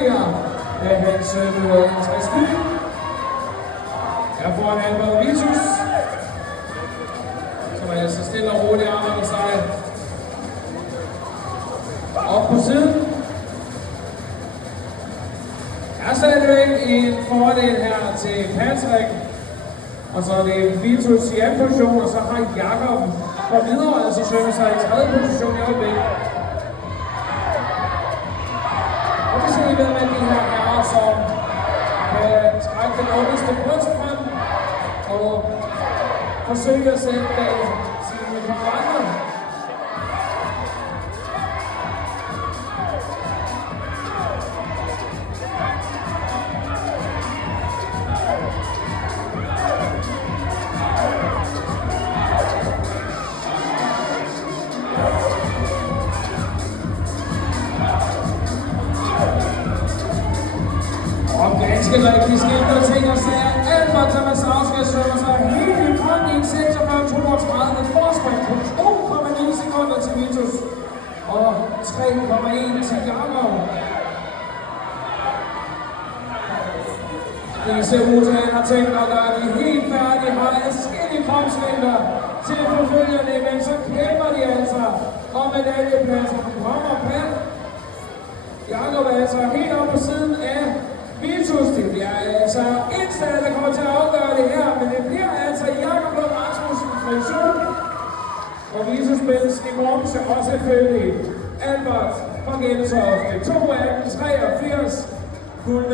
yderligere af hans nummer 61 bil. Her foran Albert Vitus, som altså stille og roligt arbejder sig op på siden. Er stadigvæk en fordel her til Patrick. Og så er det Vitus i anden position, og så har Jakob for videre, altså svømmer sig i tredje position i øjeblikket. Og vi ser ved med de her herrer, som kan trække den underste bryst frem og forsøge at sætte sine konkurrenter. Ganske rigtig skilter ting og sager. Albert Tamasowska svømmer sig helt i front i en 46-32 forspring på 2,9 sekunder til Vitus og 3,1 til Jakob. Det ser ud til, at han har tænkt at gøre det helt færdigt, har adskillige kropslængder til forfølgerne, men så kæmper de altså om medaljepladser. Kommer Pat. Jakob er altså helt op på siden af Vitus. Det bliver altså et sted, der kommer til at afgøre det her, men det bliver altså Jakob Lund Rasmussen fra Syd. Og Vitus spilles i bronze, og selvfølgelig Albert fra Gentofte. 2 af 83 guld.